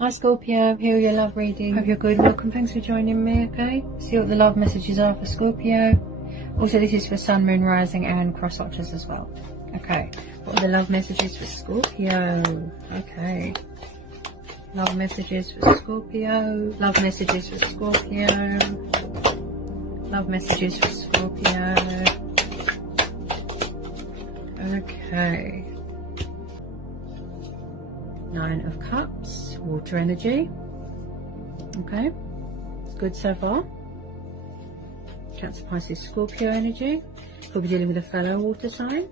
Hi Scorpio, here are your love reading. Hope you're good. Welcome, thanks for joining me, okay? See what the love messages are for Scorpio. Also, this is for Sun, Moon, Rising and cross watchers as well. Okay, what are the love messages for Scorpio? Okay. Love messages for Scorpio. Love messages for Scorpio. Love messages for Scorpio. Okay. Nine of Cups, water energy. Okay, it's good so far. Cancer, Pisces, Scorpio energy. Could be dealing with a fellow water sign.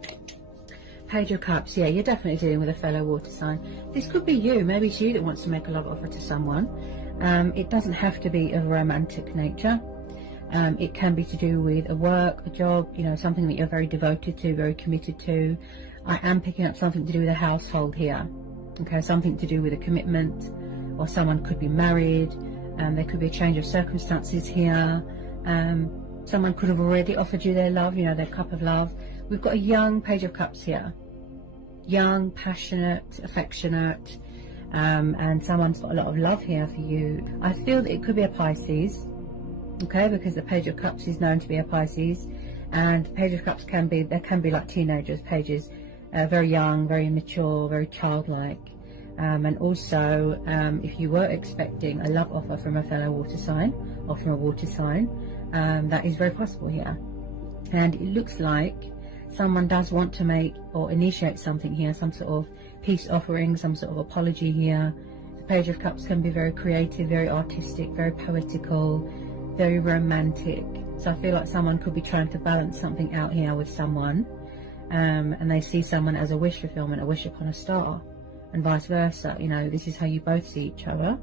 Page of Cups, yeah, you're definitely dealing with a fellow water sign. This could be you, maybe it's you that wants to make a love offer to someone. It doesn't have to be of a romantic nature. It can be to do with a work, a job, you know, something that you're very devoted to, very committed to. I am picking up something to do with a household here. Okay, something to do with a commitment, or someone could be married. There could be a change of circumstances here. Someone could have already offered you their love, you know, their cup of love. We've got a young Page of Cups here. Young, passionate, affectionate, and someone's got a lot of love here for you. I feel that it could be a Pisces, okay, because the Page of Cups is known to be a Pisces, and Page of Cups can be like teenagers, pages. Very young, very immature, very childlike, and also if you were expecting a love offer from a fellow water sign or from a water sign, that is very possible here. And it looks like someone does want to make or initiate something here, some sort of peace offering, some sort of apology here. The Page of Cups can be very creative, very artistic, very poetical, very romantic. So I feel like someone could be trying to balance something out here with someone. And they see someone as a wish fulfillment, a wish upon a star, and vice versa. You know, this is how you both see each other.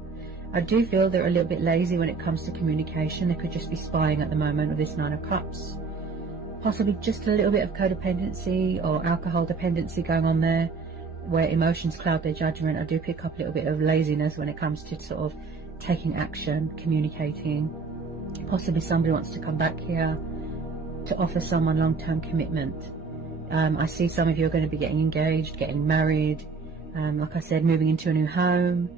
I do feel they're a little bit lazy when it comes to communication. They could just be spying at the moment with this Nine of Cups. Possibly just a little bit of codependency or alcohol dependency going on there, where emotions cloud their judgment. I do pick up a little bit of laziness when it comes to sort of taking action, communicating. Possibly somebody wants to come back here to offer someone long-term commitment. I see some of you are going to be getting engaged, getting married, like I said, moving into a new home.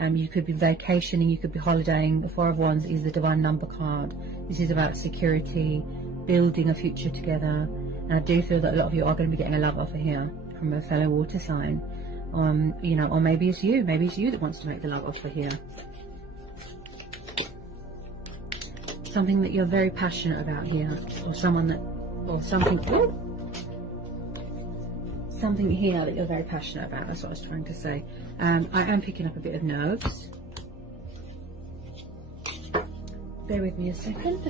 You could be vacationing, you could be holidaying. The Four of Wands is the divine number card. This is about security, building a future together. And I do feel that a lot of you are going to be getting a love offer here from a fellow water sign. You know, or maybe it's you that wants to make the love offer here. Something that you're very passionate about here, or someone that, or something. Something here that you're very passionate about. That's what I was trying to say. I am picking up a bit of nerves. Bear with me a second.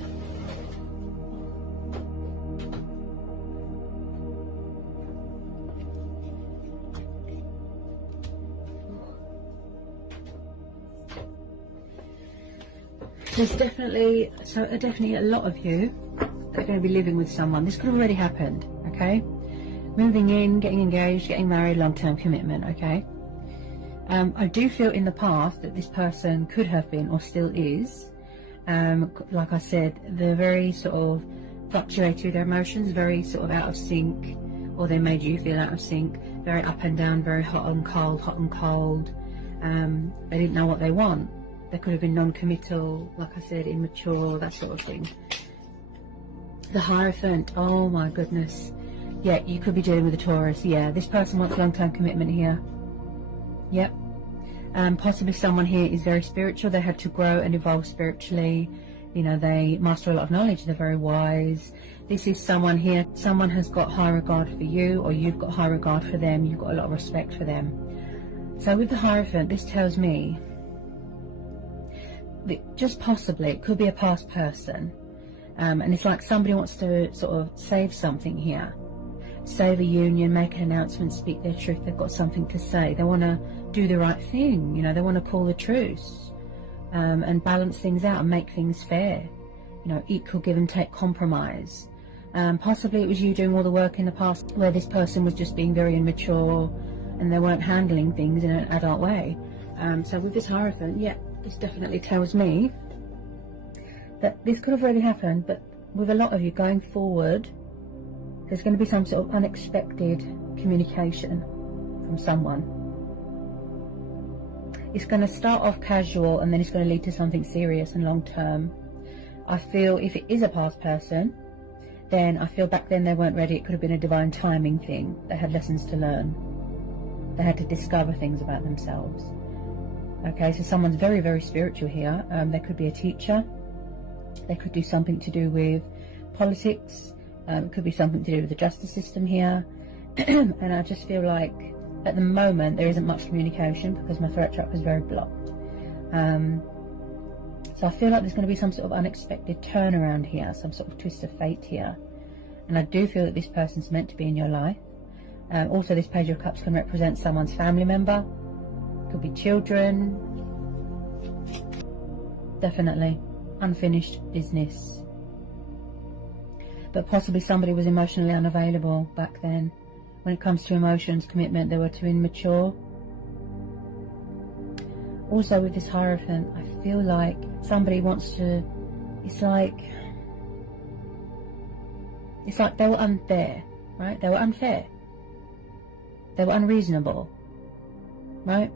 There's definitely a lot of you that are going to be living with someone. This could have already happened, okay? Moving in, getting engaged, getting married, long-term commitment, okay? I do feel in the past that this person could have been or still is, like I said, they're very sort of fluctuated with their emotions, very sort of out of sync, or they made you feel out of sync, very up and down, very hot and cold, hot and cold. They didn't know what they want. They could have been non-committal, like I said, immature, that sort of thing. The Hierophant, oh my goodness. Yeah, you could be dealing with a Taurus. Yeah, this person wants long-term commitment here. Yep. Possibly someone here is very spiritual. They had to grow and evolve spiritually. You know, they master a lot of knowledge. They're very wise. This is someone here. Someone has got high regard for you, or you've got high regard for them. You've got a lot of respect for them. So with the Hierophant, this tells me that just possibly it could be a past person. And it's like somebody wants to sort of save something here. Save a union, make an announcement, speak their truth. They've got something to say. They want to do the right thing, you know, they want to call the truce, and balance things out and make things fair, you know, equal give and take, compromise. Possibly it was you doing all the work in the past where this person was just being very immature and they weren't handling things in an adult way. So with this Hierophant, yeah, this definitely tells me that this could have already happened, but with a lot of you going forward, there's going to be some sort of unexpected communication from someone. it's going to start off casual and then it's going to lead to something serious and long term. I feel if it is a past person, then I feel back then they weren't ready. It could have been a divine timing thing. They had lessons to learn. They had to discover things about themselves. Okay, so someone's very, very spiritual here. They could be a teacher. They could do something to do with politics. It could be something to do with the justice system here. And I just feel like at the moment there isn't much communication because my throat chakra is very blocked. So I feel like there's going to be some sort of unexpected turnaround here, some sort of twist of fate here. And I do feel that this person's meant to be in your life. Also, this Page of Cups can represent someone's family member. Could be children. Definitely. Unfinished business. But possibly somebody was emotionally unavailable back then. When it comes to emotions, commitment, they were too immature. Also with this Hierophant, I feel like somebody wants to, it's like they were unfair, right? They were unfair. They were unreasonable, right?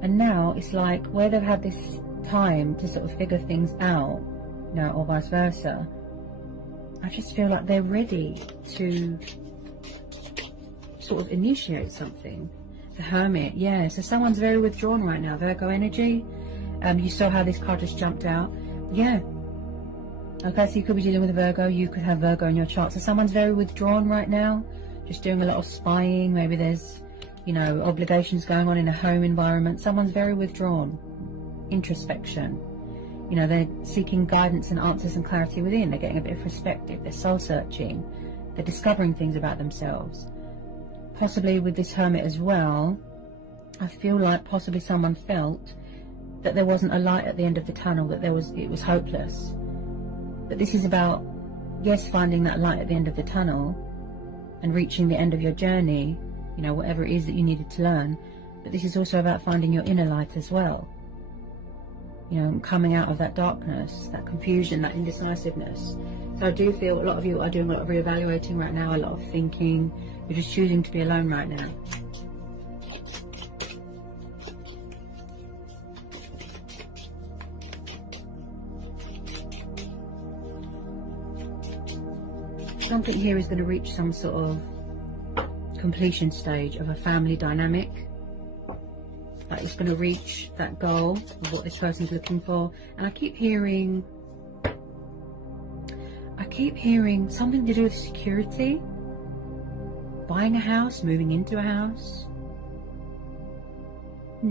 And now it's like where they've had this time to sort of figure things out, you know, or vice versa, I just feel like they're ready to sort of initiate something. The Hermit, yeah, so someone's very withdrawn right now. Virgo energy. You saw how this card just jumped out. Yeah. Okay, so you could be dealing with a Virgo. You could have Virgo in your chart. So someone's very withdrawn right now, just doing a lot of spying. Maybe there's, you know, obligations going on in a home environment. Someone's very withdrawn. Introspection. You know, they're seeking guidance and answers and clarity within. They're getting a bit of perspective. They're soul searching. They're discovering things about themselves. Possibly with this Hermit as well, I feel like possibly someone felt that there wasn't a light at the end of the tunnel, that it was hopeless. But this is about, yes, finding that light at the end of the tunnel and reaching the end of your journey, you know, whatever it is that you needed to learn. But this is also about finding your inner light as well. You know, coming out of that darkness, that confusion, that indecisiveness. So I do feel a lot of you are doing a lot of reevaluating right now, a lot of thinking. You're just choosing to be alone right now. Something here is going to reach some sort of completion stage of a family dynamic. Like it's going to reach that goal of what this person's looking for. And I keep hearing something to do with security. Buying a house, moving into a house. Tell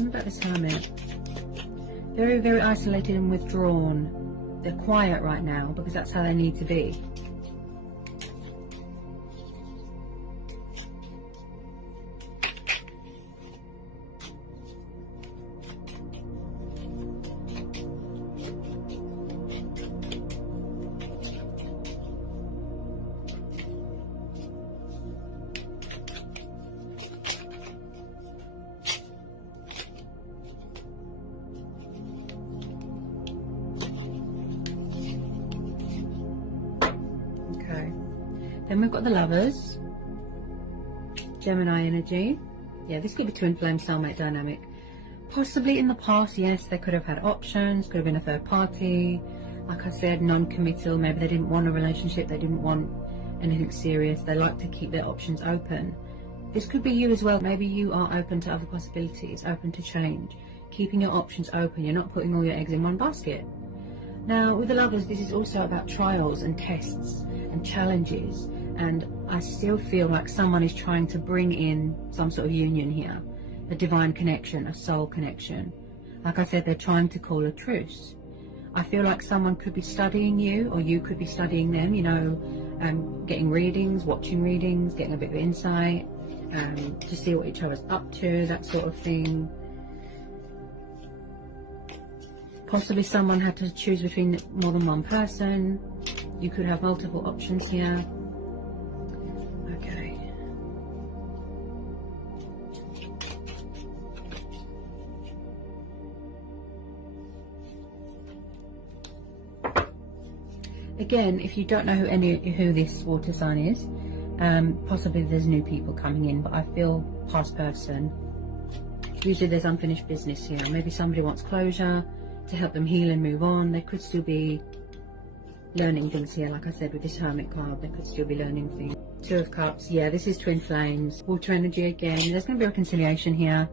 me about this Hermit. Very, very isolated and withdrawn. They're quiet right now because that's how they need to be. Then we've got the Lovers, Gemini energy. Yeah, this could be twin flame soulmate dynamic. Possibly in the past, yes, they could have had options, could have been a third party. Like I said, non-committal. Maybe they didn't want a relationship, they didn't want anything serious. They like to keep their options open. This could be you as well. Maybe you are open to other possibilities, open to change, keeping your options open. You're not putting all your eggs in one basket. Now, with the Lovers, this is also about trials and tests and challenges. And I still feel like someone is trying to bring in some sort of union here, a divine connection, a soul connection. Like I said, they're trying to call a truce. I feel like someone could be studying you, or you could be studying them, you know, getting readings, watching readings, getting a bit of insight, to see what each other's up to, that sort of thing. Possibly someone had to choose between more than one person. You could have multiple options here. Okay. again, if you don't know who this water sign is, possibly there's new people coming in, but I feel past person. Usually there's unfinished business here. Maybe somebody wants closure to help them heal and move on. They could still be learning things here. Like I said, with this Hermit card, they could still be learning things. Two of Cups, yeah, this is twin flames. Water energy again. There's going to be reconciliation here.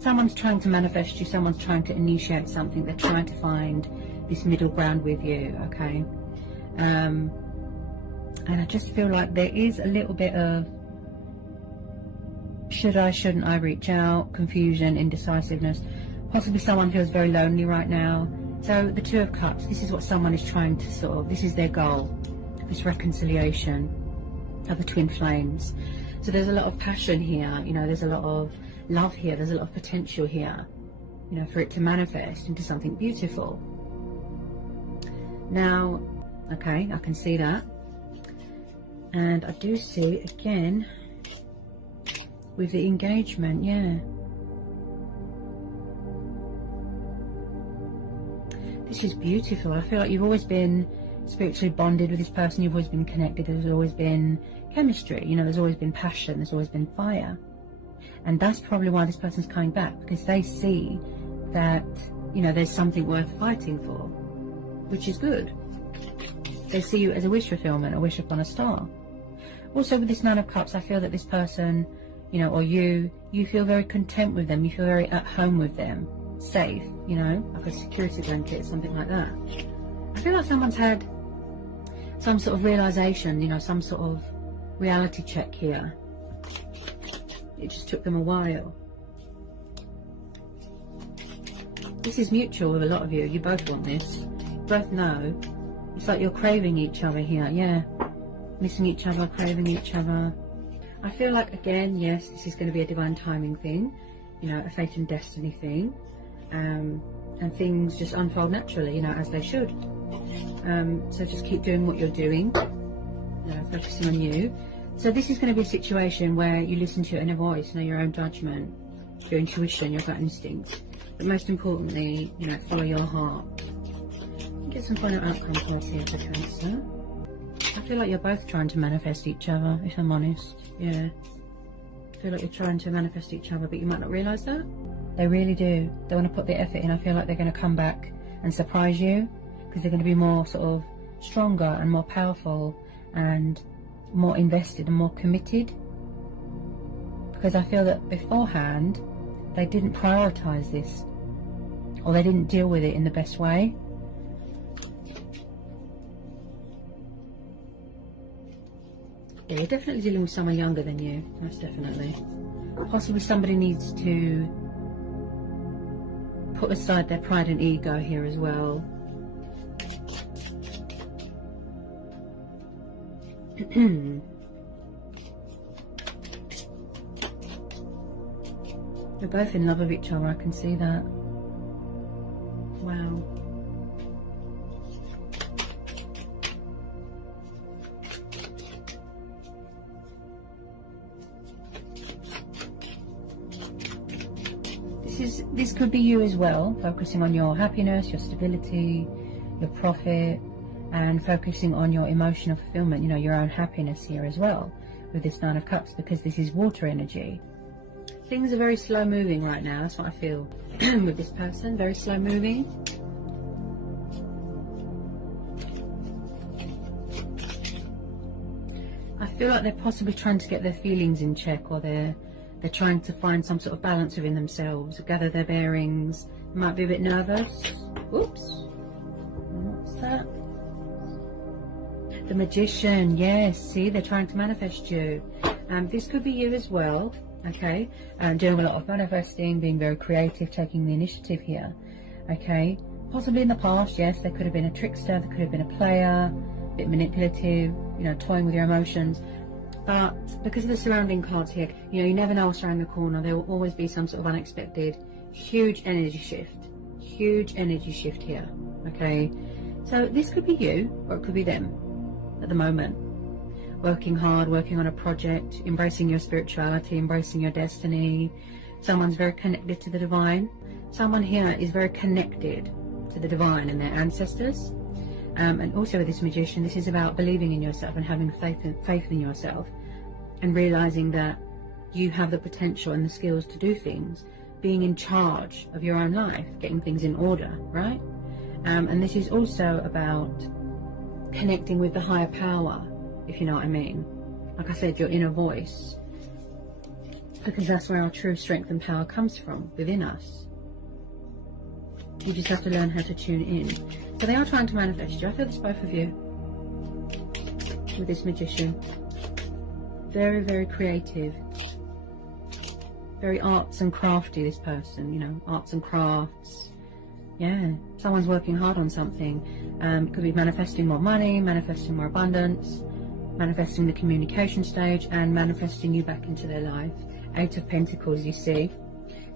Someone's trying to manifest you. Someone's trying to initiate something. They're trying to find this middle ground with you, okay? And I just feel like there is a little bit of should I, shouldn't I reach out, confusion, indecisiveness. Possibly someone feels very lonely right now. So the Two of Cups, this is what someone is trying to sort of, this is their goal, this reconciliation of the twin flames. So there's a lot of passion here, you know, there's a lot of love here, there's a lot of potential here, you know, for it to manifest into something beautiful. Now, okay, I can see that. And I do see, again, with the engagement, yeah. This is beautiful. I feel like you've always been spiritually bonded with this person. You've always been connected. There's always been chemistry. You know, there's always been passion. There's always been fire. And that's probably why this person's coming back, because they see that, you know, there's something worth fighting for, which is good. They see you as a wish fulfillment, a wish upon a star. Also, with this Nine of Cups, I feel that this person, you know, or you feel very content with them. You feel very at home with them. Safe, you know, like a security blanket, something like that. I feel like someone's had some sort of realization, you know, some sort of reality check here. It just took them a while. This is mutual with a lot of you. You both want this. You both know. It's like you're craving each other here, yeah. Missing each other, craving each other. I feel like, again, yes, this is going to be a divine timing thing, you know, a fate and destiny thing. And things just unfold naturally, you know, as they should. So just keep doing what you're doing, you know, focusing on you. So this is going to be a situation where you listen to your inner voice, you know, your own judgment, your intuition, your gut instincts. But most importantly, you know, follow your heart. Get some final outcome cards here for Cancer. I feel like you're both trying to manifest each other, if I'm honest. Yeah. I feel like you're trying to manifest each other, but you might not realise that. They really do. They want to put their effort in. I feel like they're going to come back and surprise you, because they're going to be more sort of stronger and more powerful and more invested and more committed. Because I feel that beforehand they didn't prioritise this, or they didn't deal with it in the best way. Yeah, you're definitely dealing with someone younger than you, most definitely. Possibly somebody needs to put aside their pride and ego here as well. They're both in love with each other, I can see that. Wow. This could be you as well, focusing on your happiness, your stability, your profit, and focusing on your emotional fulfillment, you know, your own happiness here as well with this Nine of Cups, because this is water energy. Things are very slow moving right now, that's what I feel with this person, very slow moving. I feel like they're possibly trying to get their feelings in check, or they're trying to find some sort of balance within themselves, gather their bearings, might be a bit nervous. Oops. What's that? The Magician, yes, see, they're trying to manifest you. This could be you as well, okay? Doing a lot of manifesting, being very creative, taking the initiative here, okay? Possibly in the past, yes, there could have been a trickster, there could have been a player, a bit manipulative, you know, toying with your emotions. But because of the surrounding cards here, you know, you never know what's around the corner. There will always be some sort of unexpected, huge energy shift here, okay? So this could be you, or it could be them at the moment. Working hard, working on a project, embracing your spirituality, embracing your destiny. Someone's very connected to the divine. Someone here is very connected to the divine and their ancestors. And also with this Magician, this is about believing in yourself and having faith in yourself, and realizing that you have the potential and the skills to do things, being in charge of your own life, getting things in order, right? And this is also about connecting with the higher power, if you know what I mean. Like I said, your inner voice, because that's where our true strength and power comes from, within us. You just have to learn how to tune in. So they are trying to manifest you. I feel this both of you with this Magician. Very, very creative. Very arts and crafty, this person, you know, arts and crafts. Yeah, someone's working hard on something. Could be manifesting more money, manifesting more abundance, manifesting the communication stage, and manifesting you back into their life. 8 of Pentacles, you see.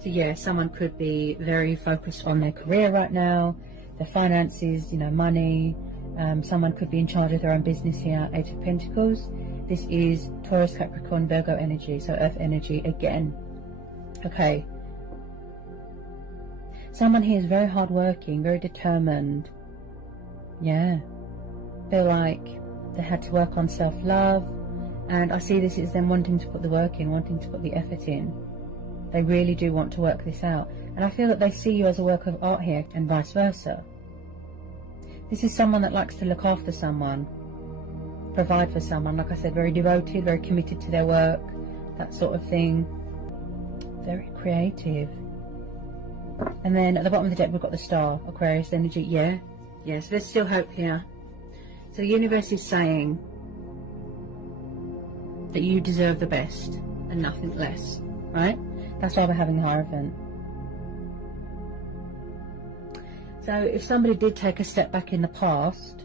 So yeah, someone could be very focused on their career right now, their finances, you know, money. Someone could be in charge of their own business here. 8 of Pentacles. This is Taurus, Capricorn, Virgo energy, so earth energy again. Okay. Someone here is very hardworking, very determined. Yeah. Feel like they had to work on self-love. And I see this as them wanting to put the work in, wanting to put the effort in. They really do want to work this out. And I feel that they see you as a work of art here, and vice versa. This is someone that likes to look after someone, provide for someone. Like I said, very devoted, very committed to their work, that sort of thing. Very creative. And then at the bottom of the deck we've got the Star, Aquarius energy. Yeah, so there's still hope here. So the universe is saying that you deserve the best and nothing less, right? That's why we're having the Hierophant. So if somebody did take a step back in the past,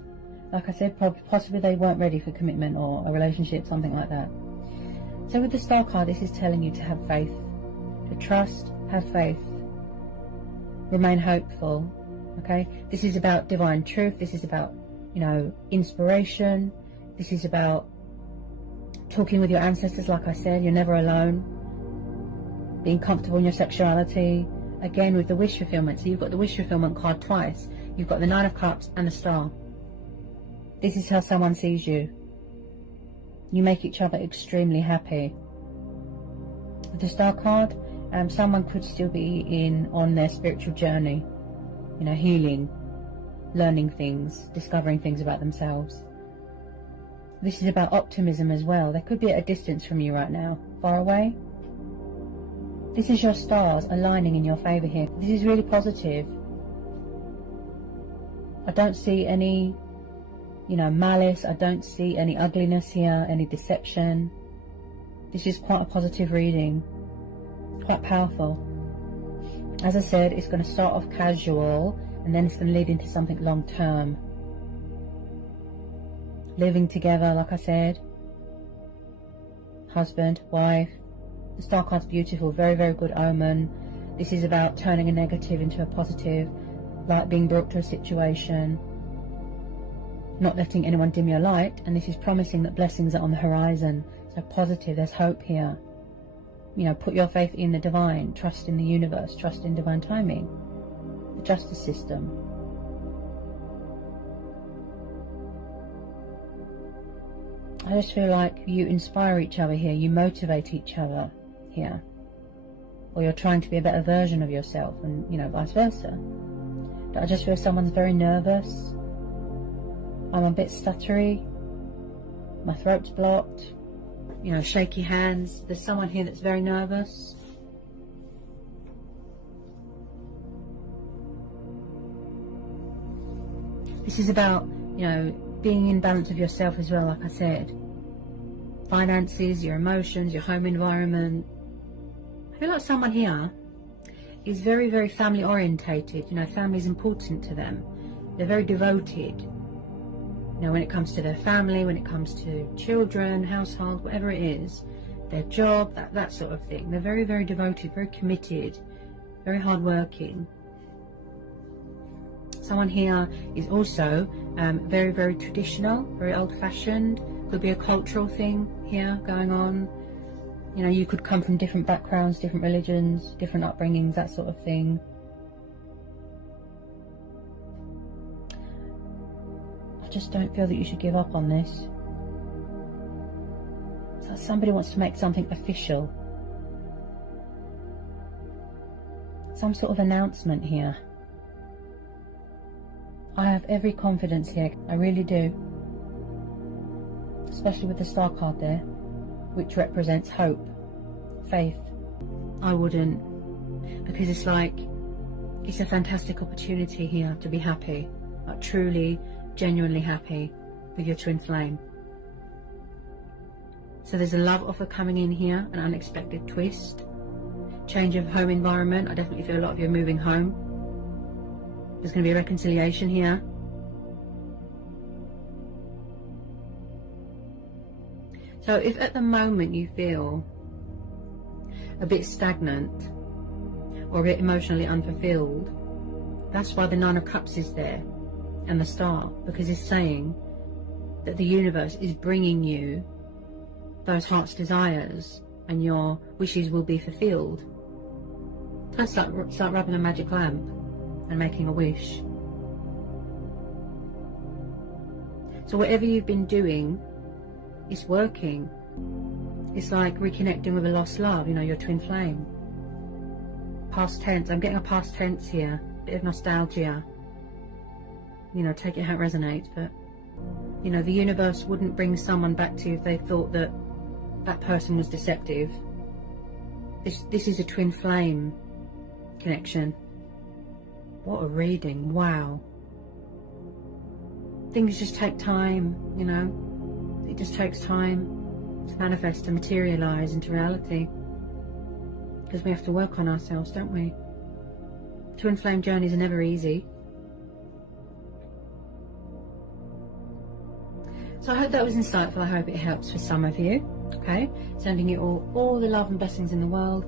like I said, possibly they weren't ready for commitment or a relationship, something like that. So with the Star card, this is telling you to have faith, to trust, have faith, remain hopeful. Okay, this is about divine truth. This is about, you know, inspiration. This is about talking with your ancestors. Like I said, you're never alone. Being comfortable in your sexuality. Again, with the wish fulfillment. So you've got the wish fulfillment card twice. You've got the 9 of Cups and the Star. This is how someone sees you. You make each other extremely happy. With the Star card, someone could still be on their spiritual journey, you know, healing, learning things, discovering things about themselves. This is about optimism as well. They could be at a distance from you right now, far away. This is your stars aligning in your favor here. This is really positive. I don't see any, you know, malice. I don't see any ugliness here, any deception. This is quite a positive reading. Quite powerful. As I said, it's going to start off casual and then it's going to lead into something long term. Living together, like I said. Husband, wife. The Star card's beautiful, very, very good omen. This is about turning a negative into a positive, like being brought to a situation, not letting anyone dim your light, and this is promising that blessings are on the horizon. So positive, there's hope here. You know, put your faith in the divine, trust in the universe, trust in divine timing, the justice system. I just feel like you inspire each other here, you motivate each other here, or you're trying to be a better version of yourself, and, you know, vice versa. But I just feel someone's very nervous. I'm a bit stuttery, my throat's blocked, you know, shaky hands. There's someone here that's very nervous. This is about, you know, being in balance of yourself as well, like I said. Finances, your emotions, your home environment. I feel like someone here is very, very family orientated. You know, family is important to them. They're very devoted. You know, when it comes to their family, when it comes to children, household, whatever it is, their job, that sort of thing. They're very, very devoted, very committed, very hardworking. Someone here is also very, very traditional, very old-fashioned. Could be a cultural thing here going on. You know, you could come from different backgrounds, different religions, different upbringings, that sort of thing. just don't feel that you should give up on this. So somebody wants to make something official. Some sort of announcement here. I have every confidence here. I really do. Especially with the star card there, which represents hope, faith. I wouldn't, because it's like, it's a fantastic opportunity here to be happy, like truly, genuinely happy with your twin flame. So there's a love offer coming in here, an unexpected twist, change of home environment. I definitely feel a lot of you are moving home. There's going to be a reconciliation here. So if at the moment you feel a bit stagnant or a bit emotionally unfulfilled, that's why the Nine of Cups is there and the Star, because it's saying that the universe is bringing you those heart's desires and your wishes will be fulfilled. It's like start rubbing a magic lamp and making a wish. So whatever you've been doing, it's working. It's like reconnecting with a lost love, you know, your twin flame. Past tense. I'm getting a past tense here. Bit of nostalgia. You know, take it how it resonates. But, you know, the universe wouldn't bring someone back to you if they thought that that person was deceptive. This is a twin flame connection. What a reading. Wow. Things just take time, you know. It just takes time to manifest and materialize into reality, because we have to work on ourselves, don't we? Twin flame journeys are never easy. So I hope that was insightful. I hope it helps for some of you. Okay, sending you all the love and blessings in the world.